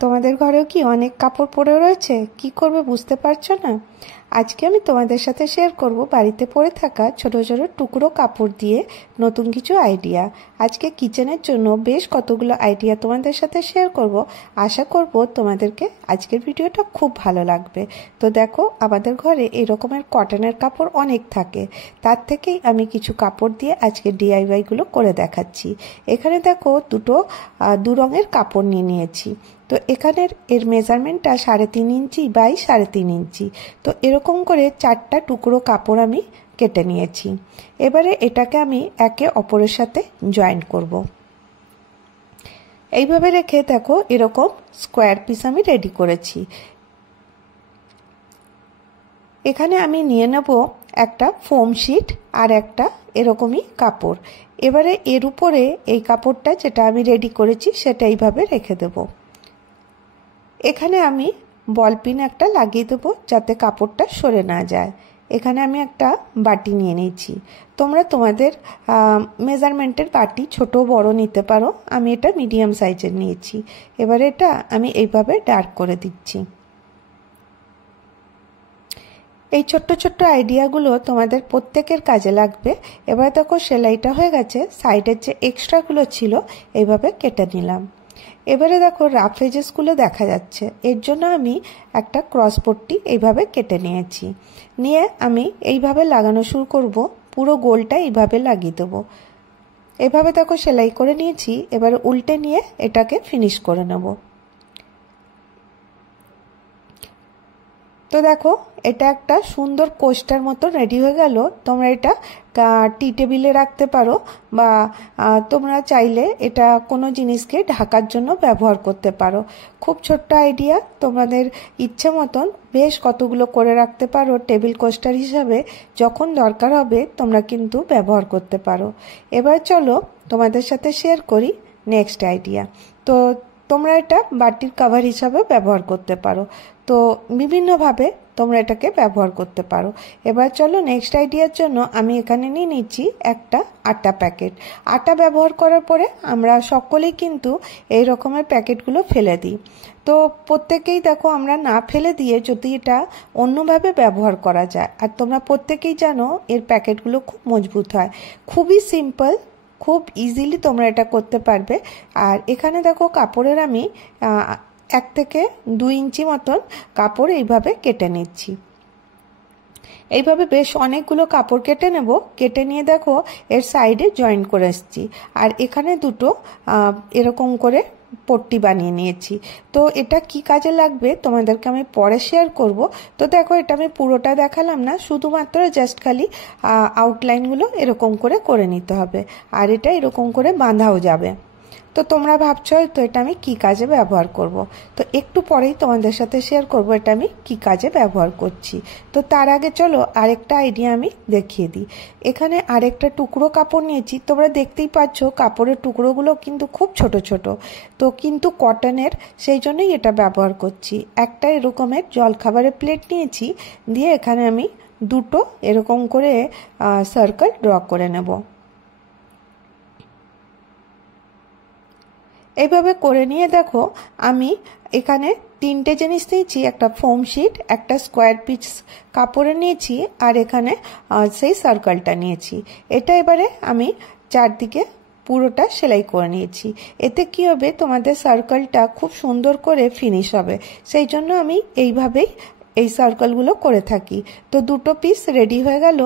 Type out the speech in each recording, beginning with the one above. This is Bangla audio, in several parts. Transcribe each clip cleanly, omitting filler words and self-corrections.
তোমাদের ঘরেও কি অনেক কাপড় পড়ে রয়েছে? কি করবে বুঝতে পারছো না? আজকে আমি তোমাদের সাথে শেয়ার করব বাড়িতে পড়ে থাকা ছোট ছোট টুকরো কাপড় দিয়ে নতুন কিছু আইডিয়া। আজকে কিচেনের জন্য বেশ কতগুলো আইডিয়া তোমাদের সাথে শেয়ার করব। আশা করব তোমাদেরকে আজকের ভিডিওটা খুব ভালো লাগবে। তো দেখো, আমাদের ঘরে এই রকমের কটনের কাপড় অনেক থাকে, তার থেকেই আমি কিছু কাপড় দিয়ে আজকে ডিআইওয়াইগুলো করে দেখাচ্ছি। এখানে দেখো দু রঙের কাপড় নিয়েছি। তো এখানের এর মেজারমেন্টটা 3.5 ইঞ্চি বাই 3.5 ইঞ্চি। তো এরকম করে 4টা টুকরো কাপড় আমি কেটে নিয়েছি। এবারে এটাকে আমি একে অপরের সাথে জয়েন করব। এইভাবে রেখে দেখো এরকম স্কোয়ার পিস আমি রেডি করেছি। এখানে আমি নিয়ে নেব একটা ফোম শিট আর একটা এরকমই কাপড়। এবারে এর উপরে এই কাপড়টা যেটা আমি রেডি করেছি সেটা এইভাবে রেখে দেব। এখানে আমি বল পিন একটা লাগিয়ে দেবো যাতে কাপড়টা সরে না যায়। এখানে আমি একটা বাটি নিয়ে নিয়েছি। তোমরা তোমাদের মেজারমেন্টের বাটি ছোট বড় নিতে পারো। আমি এটা মিডিয়াম সাইজের নিয়েছি। এবারে এটা আমি এইভাবে ডার্ক করে দিচ্ছি। এই ছোট্ট ছোট্ট আইডিয়াগুলো তোমাদের প্রত্যেকের কাজে লাগবে। এবার দেখো সেলাইটা হয়ে গেছে, সাইডের যে এক্সট্রাগুলো ছিল এইভাবে কেটে নিলাম। এবারে দেখো রাফ এজেসগুলো দেখা যাচ্ছে, এর জন্য আমি একটা ক্রস পট্টি এইভাবে কেটে নিয়েছি। নিয়ে আমি এইভাবে লাগানো শুরু করব। পুরো গোলটা এইভাবে লাগিয়ে দেবো। এভাবে দেখো সেলাই করে নিয়েছি। এবারে উল্টে নিয়ে এটাকে ফিনিশ করে নেব। তো দেখো এটা একটা সুন্দর কোস্টার মতো রেডি হয়ে গেল। তোমরা এটা টি টেবিলে রাখতে পারো বা তোমরা চাইলে এটা কোনো জিনিসকে ঢাকার জন্য ব্যবহার করতে পারো। খুব ছোট্ট আইডিয়া, তোমাদের ইচ্ছে মতন বেশ কতগুলো করে রাখতে পারো টেবিল কোস্টার হিসাবে। যখন দরকার হবে তোমরা কিন্তু ব্যবহার করতে পারো। এবার চলো তোমাদের সাথে শেয়ার করি নেক্সট আইডিয়া। তো তোমরা এটা বাটির কভার হিসাবে ব্যবহার করতে পারো। তো বিভিন্নভাবে তোমরা এটাকে ব্যবহার করতে পারো। এবার চলো নেক্সট আইডিয়ার জন্য আমি এখানে নিয়ে নিচ্ছি একটা আটা প্যাকেট। আটা ব্যবহার করার পরে আমরা সকলেই কিন্তু এই রকমের প্যাকেটগুলো ফেলে দিই। তো প্রত্যেকেই দেখো আমরা না ফেলে দিয়ে যদি এটা অন্যভাবে ব্যবহার করা যায়। আর তোমরা প্রত্যেকেই জানো এর প্যাকেটগুলো খুব মজবুত হয়। খুবই সিম্পল, খুব ইজিলি তোমরা এটা করতে পারবে। আর এখানে দেখো কাপড়ের আমি 1 থেকে 2 ইঞ্চি মতন কাপড় এইভাবে কেটে নিচ্ছি। এইভাবে বেশ অনেকগুলো কাপড় কেটে নেব। কেটে নিয়ে দেখো এর সাইডে জয়েন করে এসেছি। আর এখানে দুটো এরকম করে পট্টি বানিয়ে নিয়েছি। তো এটা কি কাজে লাগবে তোমাদেরকে আমি পরে শেয়ার করব। তো দেখো এটা আমি পুরোটা দেখালাম না, শুধুমাত্র জাস্ট খালি আউটলাইনগুলো এরকম করে নিতে হবে। আর এটা এরকম করে বাঁধাও যাবে। তো তোমরা ভাবছো তো এটা আমি কি কাজে ব্যবহার করব। তো একটু পরেই তোমাদের সাথে শেয়ার করব এটা আমি কি কাজে ব্যবহার করছি। তো তার আগে চলো আরেকটা আইডিয়া আমি দেখিয়ে দিই। এখানে আরেকটা টুকরো কাপড় নিয়েছি। তোমরা দেখতেই পাচ্ছ কাপড়ের টুকরোগুলো কিন্তু খুব ছোট ছোট, তো কিন্তু কটনের, সেই জন্যই এটা ব্যবহার করছি। একটা এরকমের জলখাবারের প্লেট নিয়েছি, দিয়ে এখানে আমি দুটো এরকম করে সার্কেল ড্র করে নেব। এইভাবে করে নিয়ে দেখো আমি এখানে 3টে জিনিস নিয়েছি। একটা ফোম শিট, একটা স্কোয়ার পিস কাপড়ে নিয়েছি, আর এখানে সেই সার্কেলটা নিয়েছি। এটা এবারে আমি চারদিকে পুরোটা সেলাই করে নিয়েছি। এতে কি হবে, তোমাদের সার্কেলটা খুব সুন্দর করে ফিনিশ হবে। সেই জন্য আমি এইভাবেই এই সার্কেলগুলো করে থাকি। তো দুটো পিস রেডি হয়ে গেল।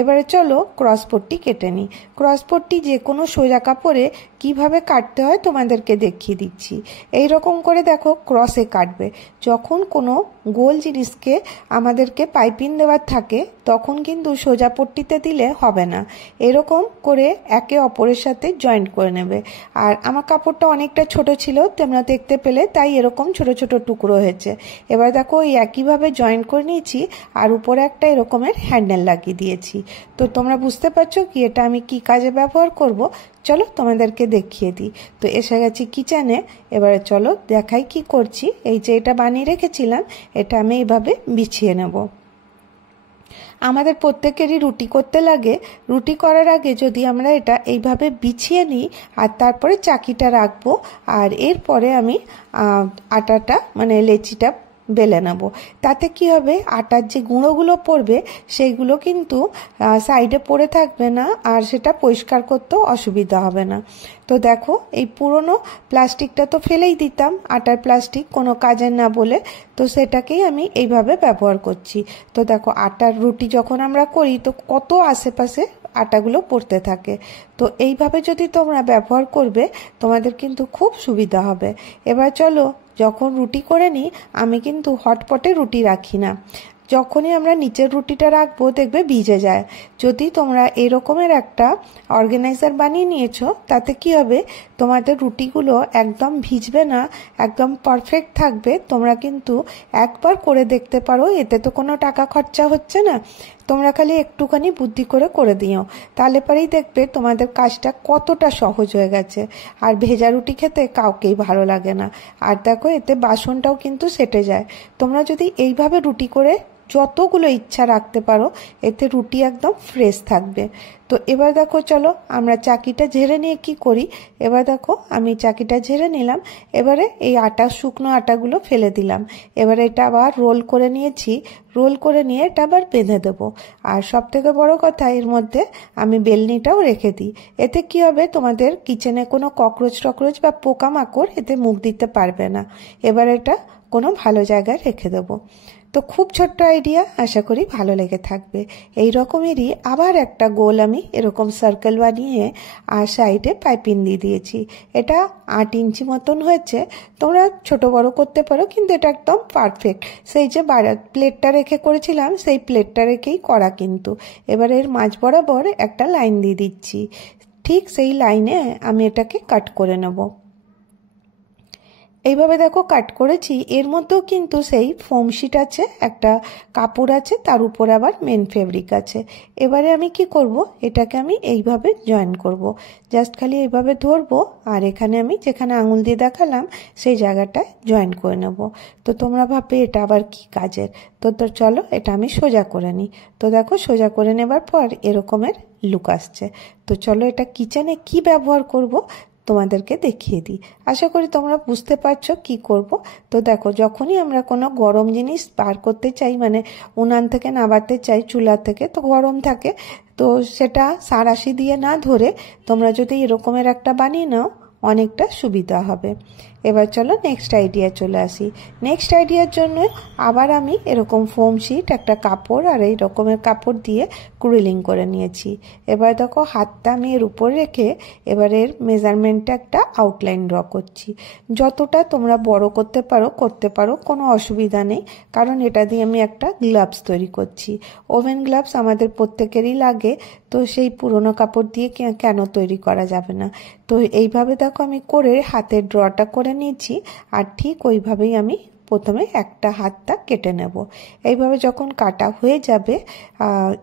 এবারে চলো ক্রস পট্টি কেটে নিই। ক্রস পট্টি যে কোনো সোজা কাপড়ে কিভাবে কাটতে হয় তোমাদেরকে দেখিয়ে দিচ্ছি। এই রকম করে দেখো ক্রসে কাটবে। যখন কোনো গোল জিনিসকে আমাদেরকে পাইপিং দেওয়ার থাকে তখন কিন্তু সোজা পট্টিতে দিলে হবে না, এরকম করে একে অপরের সাথে জয়েন্ট করে নেবে। আর আমার কাপড়টা অনেকটা ছোট ছিল, তোমরা দেখতে পেলে, তাই এরকম ছোট ছোট টুকরো হয়েছে। এবার দেখো এই একইভাবে জয়েন্ট করে নিয়েছি আর উপরে একটা এরকমের হ্যান্ডেল লাগিয়ে দিয়েছি। তো তোমরা বুঝতে পারছো কি এটা আমি কি কাজে ব্যবহার করব। চলো তোমাদেরকে দেখিয়ে দিই। তো এসে গেছি কিচেনে। এবারে চলো দেখাই কি করছি। এই যে এটা বানিয়ে রেখেছিলাম, এটা আমি এইভাবে বিছিয়ে নেব। আমাদের প্রত্যেকেরই রুটি করতে লাগে। রুটি করার আগে যদি আমরা এটা এইভাবে বিছিয়ে নিই আর তারপরে চাকিটা রাখবো, আর এরপরে আমি আটাটা মানে লেচিটা বেলে নেব। তাতে কি হবে, আটার যে গুঁড়োগুলো পড়বে সেইগুলো কিন্তু সাইডে পড়ে থাকবে না, আর সেটা পরিষ্কার করতেও অসুবিধা হবে না। তো দেখো, এই পুরনো প্লাস্টিকটা তো ফেলেই দিতাম, আটার প্লাস্টিক কোনো কাজের না বলে, তো সেটাকেই আমি এইভাবে ব্যবহার করছি। তো দেখো, আটার রুটি যখন আমরা করি তো কত আশেপাশে আটাগুলো পড়তে থাকে। তো এইভাবে যদি তোমরা ব্যবহার করবে তোমাদের কিন্তু খুব সুবিধা হবে। এবার চলো, যখন রুটি করে নিই আমি কিন্তু হটপটে রুটি রাখি না। যখনই আমরা নিচের রুটিটা রাখবো দেখবে ভিজে যায়। যদি তোমরা এরকমের একটা অর্গানাইজার বানিয়ে নিয়েছো তাতে কি হবে, তোমাদের রুটিগুলো একদম ভিজবে না, একদম পারফেক্ট থাকবে। তোমরা কিন্তু একবার করে দেখতে পারো, এতে তো কোনো টাকা খরচা হচ্ছে না। তোমরা খালি একটুখানি বুদ্ধি করে করে দিও, তাহলে পরেই দেখবে তোমাদের কাজটা কতটা সহজ হয়ে গেছে। আর ভেজা রুটি খেতে কাউকেই ভালো লাগে না। আর দেখো, এতে বাসনটাও কিন্তু সেটে যায়। তোমরা যদি এইভাবে রুটি করে যতগুলো ইচ্ছা রাখতে পারো, এতে রুটি একদম ফ্রেশ থাকবে। তো এবার দেখো, চলো আমরা চাকিটা ঝেড়ে নিয়ে কি করি। এবার দেখো, আমি চাকিটা ঝেড়ে নিলাম। এবারে এই শুকনো আটাগুলো ফেলে দিলাম। এবারে এটা আবার রোল করে নিয়েছি। রোল করে নিয়ে এটা আবার বেঁধে দেবো। আর সব থেকে বড় কথা, এর মধ্যে আমি বেলনিটাও রেখে দিই। এতে কি হবে, তোমাদের কিচেনে কোনো ককরোচ বা পোকামাকড় এতে মুখ দিতে পারবে না। এবার এটা কোনো ভালো জায়গায় রেখে দেবো। তো খুব ছোট্ট আইডিয়া, আশা করি ভালো লেগে থাকবে। এই রকমেরই আবার একটা গোল আমি এরকম সার্কেল বানিয়ে আর সাইডে পাইপিং দিয়ে দিয়েছি। এটা 8 ইঞ্চি মতন হয়েছে। তোমরা ছোট বড় করতে পারো, কিন্তু এটা একদম পারফেক্ট। সেই যে প্লেটটা রেখে করেছিলাম সেই প্লেটটা রেখেই করা কিন্তু। এবার এর মাঝ বরাবর একটা লাইন দিয়ে দিচ্ছি। ঠিক সেই লাইনে আমি এটাকে কাট করে নেব। এইভাবে দেখো কাট করেছি। এর মধ্যেও কিন্তু সেই ফোম শিট আছে, একটা কাপড় আছে, তার উপর আবার মেন ফেব্রিক আছে। এবারে আমি কি করব, এটাকে আমি এইভাবে জয়েন করব। জাস্ট খালি এইভাবে ধরবো, আর এখানে আমি যেখানে আঙুল দিয়ে দেখালাম সেই জায়গাটায় জয়েন করে নেব। তো তোমরা ভাববে এটা আবার কি কাজের। তো চলো এটা আমি সোজা করে নিই। তো দেখো, সোজা করে নেবার পর এরকমের লুক আসছে। তো চলো এটা কিচেনে কি ব্যবহার করব তোমাদেরকে দেখিয়ে দিই। আশা করি তোমরা বুঝতে পারছো কি করব। তো দেখো, যখনই আমরা কোনো গরম জিনিস বার করতে চাই, মানে উনান থেকে নাবাতে চাই, চুলা থেকে, তো গরম থাকে, তো সেটা সাঁড়াশি দিয়ে না ধরে তোমরা যদি এরকমের একটা বানিয়ে নাও অনেকটা সুবিধা হবে। এবার চলো নেক্সট আইডিয়া চলে আসি। নেক্সট আইডিয়ার জন্য আবার আমি এরকম ফোম শিট, একটা কাপড় আর এই রকমের কাপড় দিয়ে ক্রুলিং করে নিয়েছি। এবার দেখো, হাতটা আমি এর উপর রেখে এবার এর মেজারমেন্টটা একটা আউটলাইন ড্র করছি। যতটা তোমরা বড় করতে পারো, কোনো অসুবিধা নেই, কারণ এটা দিয়ে আমি একটা গ্লাভস তৈরি করছি। ওভেন গ্লাভস আমাদের প্রত্যেকেরই লাগে, তো সেই পুরনো কাপড় দিয়ে কেন তৈরি করা যাবে না। তো এইভাবে দেখো আমি করে হাতের ড্রটা করে নিয়েছি। আর ঠিক ওইভাবেই আমি প্রথমে একটা হাতটা কেটে নেব। এইভাবে যখন কাটা হয়ে যাবে,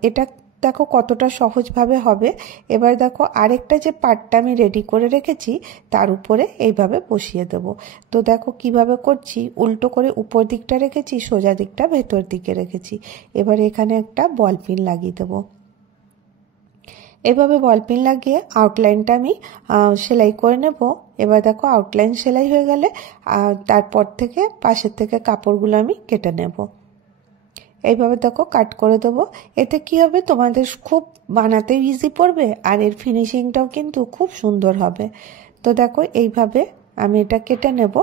এটা দেখো কতটা সহজভাবে হবে। এবার দেখো, আরেকটা যে পার্টটা আমি রেডি করে রেখেছি তার উপরে এইভাবে বসিয়ে দেব। তো দেখো কিভাবে করছি, উল্টো করে উপর দিকটা রেখেছি, সোজা দিকটা ভেতর দিকে রেখেছি। এবার এখানে একটা বল পিন লাগিয়ে দেবো। এভাবে বল পিন লাগিয়ে আউটলাইনটা আমি সেলাই করে নেব। এবার দেখো, আউটলাইন সেলাই হয়ে গেলে তারপর থেকে পাশের থেকে কাপড়গুলো আমি কেটে নেব। এইভাবে দেখো কাট করে দেবো। এতে কি হবে, তোমাদের খুব বানাতে ইজি পড়বে, আর এর ফিনিশিংটাও কিন্তু খুব সুন্দর হবে। তো দেখো এইভাবে আমি এটা কেটে নেব।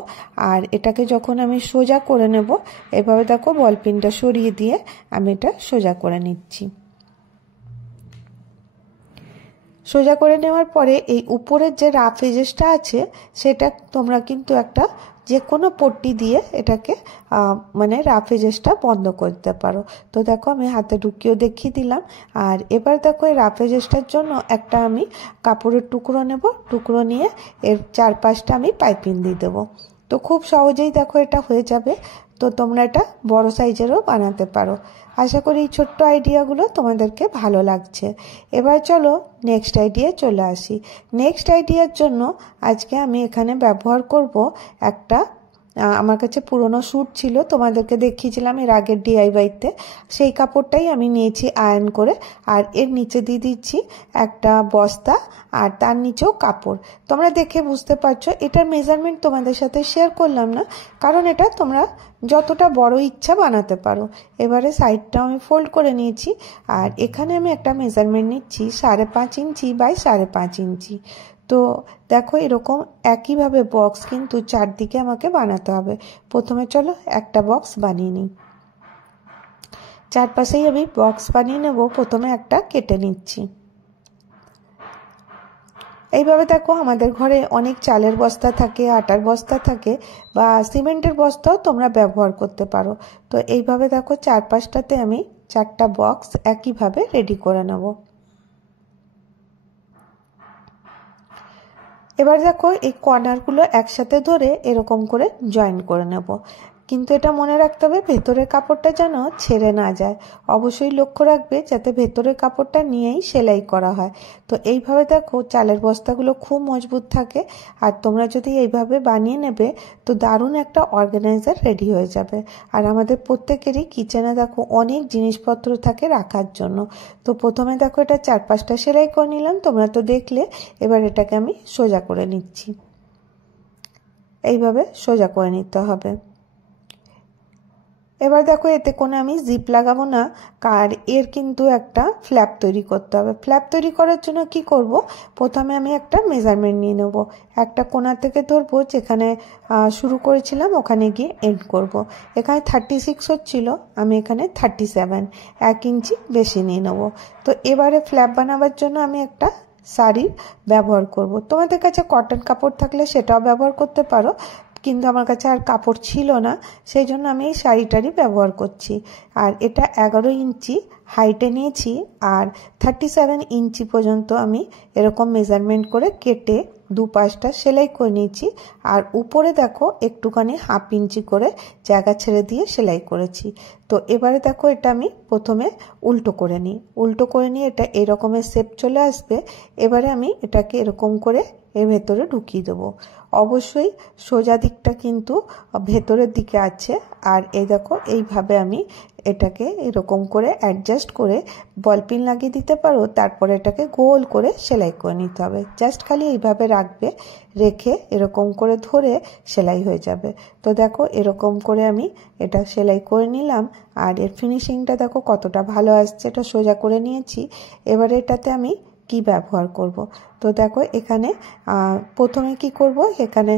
আর এটাকে যখন আমি সোজা করে নেব, এভাবে দেখো বল পিনটা সরিয়ে দিয়ে আমি এটা সোজা করে নিচ্ছি। সোজা করে নেওয়ার পরে এই উপরের যে রাফ এজেসটা আছে সেটা তোমরা কিন্তু একটা যে কোনো পট্টি দিয়ে এটাকে মানে রাফ এজেসটা বন্ধ করতে পারো। তো দেখো আমি হাতে ঢুকিয়েও দেখিয়ে দিলাম। আর এবার দেখো এই রাফ এজেসটার জন্য একটা আমি কাপড়ের টুকরো নেব। টুকরো নিয়ে এর চারপাশটা আমি পাইপিং দিয়ে দেবো। তো খুব সহজেই দেখো এটা হয়ে যাবে। তো তোমরা এটা বড় সাইজেরও বানাতে পারো। আশা করি এই ছোট্ট আইডিয়াগুলো তোমাদেরকে ভালো লাগছে। এবার চলো নেক্সট আইডিয়া চলে আসি। নেক্সট আইডিয়ার জন্য আজকে আমি এখানে ব্যবহার করব একটা আমার কাছে পুরনো স্যুট ছিল, তোমাদেরকে দেখিয়েছিলাম এর আগের ডিআইওয়াইতে, সেই কাপড়টাই আমি নিয়েছি আয়রন করে। আর এর নিচে দিয়ে দিচ্ছি একটা বস্তা, আর তার নিচেও কাপড়। তোমরা দেখে বুঝতে পারছো এটার মেজারমেন্ট তোমাদের সাথে শেয়ার করলাম না, কারণ এটা তোমরা যতটা বড় ইচ্ছা বানাতে পারো। এবারে সাইডটাও আমি ফোল্ড করে নিয়েছি, আর এখানে আমি একটা মেজারমেন্ট নিচ্ছি 5.5 ইঞ্চি বাই 5.5 ইঞ্চি। তো দেখো এরকম একইভাবে বক্স কিন্তু চারদিকে আমাকে বানাতে হবে। প্রথমে চলো একটা বক্স বানিয়ে নিই। চারপাশেই আমি বক্স বানিয়ে নেব। প্রথমে একটা কেটে নিচ্ছি। এইভাবে দেখো আমাদের ঘরে অনেক চালের বস্তা থাকে, আটার বস্তা থাকে, বা সিমেন্টের বস্তাও তোমরা ব্যবহার করতে পারো। তো এইভাবে দেখো চারপাশটাতে আমি 4টা বক্স একইভাবে রেডি করে নেব। এবার দেখো এই কর্নারগুলো একসাথে ধরে এরকম করে জয়েন করে নেব। কিন্তু এটা মনে রাখতে হবে ভেতরের কাপড়টা যেন ছেড়ে না যায়। অবশ্যই লক্ষ্য রাখবে যাতে ভেতরের কাপড়টা নিয়েই সেলাই করা হয়। তো এইভাবে দেখো চালের বস্তাগুলো খুব মজবুত থাকে, আর তোমরা যদি এইভাবে বানিয়ে নেবে তো দারুণ একটা অর্গানাইজার রেডি হয়ে যাবে। আর আমাদের প্রত্যেকেরই কিচেনে দেখো অনেক জিনিসপত্র থাকে রাখার জন্য। তো প্রথমে দেখো এটা 4-5টা সেলাই করে নিলাম, তোমরা তো দেখলে। এবার এটাকে আমি সোজা করে নিচ্ছি। এইভাবে সোজা করে নিতে হবে। এবার দেখো এতে কোনো আমি জিপ লাগাবো না, আর এর কিন্তু একটা ফ্ল্যাপ তৈরি করতে হবে। ফ্ল্যাপ তৈরি করার জন্য কি করব, প্রথমে আমি একটা মেজারমেন্ট নিয়ে নেব। একটা কোণা থেকে ধরবো, যেখানে শুরু করেছিলাম ওখানে গিয়ে এন্ড করব। এখানে 36 হচ্ছিল, আমি এখানে 37, 1 ইঞ্চি বেশি নিয়ে নেব। তো এবারে ফ্ল্যাপ বানাবার জন্য আমি একটা শাড়ির ব্যবহার করব। তোমাদের কাছে কটন কাপড় থাকলে সেটাও ব্যবহার করতে পারো, কিন্তু আমার কাছে আর কাপড় ছিল না, সেই জন্য আমি এই শাড়িটারই ব্যবহার করছি। আর এটা 11 ইঞ্চি হাইটে নিয়েছি, আর 37 ইঞ্চি পর্যন্ত আমি এরকম মেজারমেন্ট করে কেটে দুপাশটা সেলাই করে নিয়েছি। আর উপরে দেখো একটুখানি 1/2 ইঞ্চি করে জায়গা ছেড়ে দিয়ে সেলাই করেছি। তো এবারে দেখো এটা আমি প্রথমে উল্টো করে নিই। উল্টো করে নিয়ে এটা এরকমের শেপ চলে আসবে। এবারে আমি এটাকে এরকম করে এর ভেতরে ঢুকিয়ে দেবো। অবশ্যই সোজা দিকটা কিন্তু ভেতরের দিকে আছে। আর এই দেখো এইভাবে আমি এটাকে এরকম করে অ্যাডজাস্ট করে বল পিন লাগিয়ে দিতে পারো। তারপরে এটাকে গোল করে সেলাই করে নিতে হবে। জাস্ট খালি এইভাবে রাখবে, রেখে এরকম করে ধরে সেলাই হয়ে যাবে। তো দেখো এরকম করে আমি এটা সেলাই করে নিলাম, আর এর ফিনিশিংটা দেখো কতটা ভালো আসছে। এটা সোজা করে নিয়েছি। এবারে এটাতে আমি কি ব্যবহার করব। তো দেখো এখানে প্রথমে কি করব, এখানে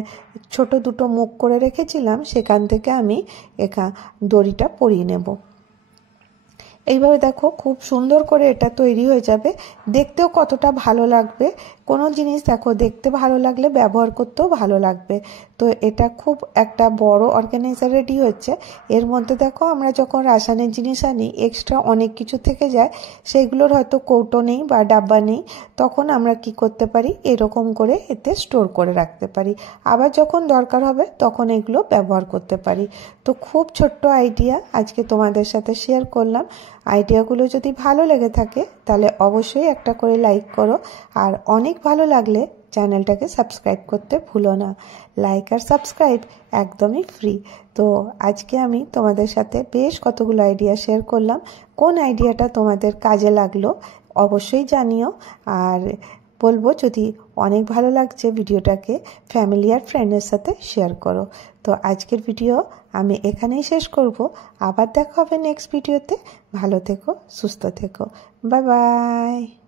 ছোট দুটো মুখ করে রেখেছিলাম, সেখান থেকে আমি দড়িটা পরিয়ে নেব। এইভাবে দেখো খুব সুন্দর করে এটা তৈরি হয়ে যাবে। দেখতেও কতটা ভালো লাগবে। কোনো জিনিস দেখো দেখতে ভালো লাগলে ব্যবহার করতেও ভালো লাগবে। তো এটা খুব একটা বড় অর্গানাইজার রেডি হচ্ছে। এর মধ্যে দেখো আমরা যখন রাসায়নিক জিনিস আনি এক্সট্রা অনেক কিছু থেকে যায়, সেগুলোর হয়তো কৌটো নেই বা ডাব্বা নেই, তখন আমরা কি করতে পারি এরকম করে এতে স্টোর করে রাখতে পারি। আবার যখন দরকার হবে তখন এগুলো ব্যবহার করতে পারি। তো খুব ছোট্ট আইডিয়া আজকে তোমাদের সাথে শেয়ার করলাম। আইডিয়াগুলো যদি ভালো লেগে থাকে তাহলে অবশ্যই একটা করে লাইক করো, আর অনেক ভালো লাগলে চ্যানেলটাকে সাবস্ক্রাইব করতে ভুলো না। লাইক আর সাবস্ক্রাইব একদমই ফ্রি। তো আজকে আমি তোমাদের সাথে বেশ কতগুলো আইডিয়া শেয়ার করলাম। কোন আইডিয়াটা তোমাদের কাজে লাগলো অবশ্যই জানিও। আর বলবো যদি অনেক ভালো লাগছে ভিডিওটাকে ফ্যামিলি আর ফ্রেন্ডের সাথে শেয়ার করো। তো আজকের ভিডিও আমি এখানেই শেষ করব। আবার দেখা হবে নেক্সট ভিডিওতে। ভালো থেকো, সুস্থ থেকো। Bye bye.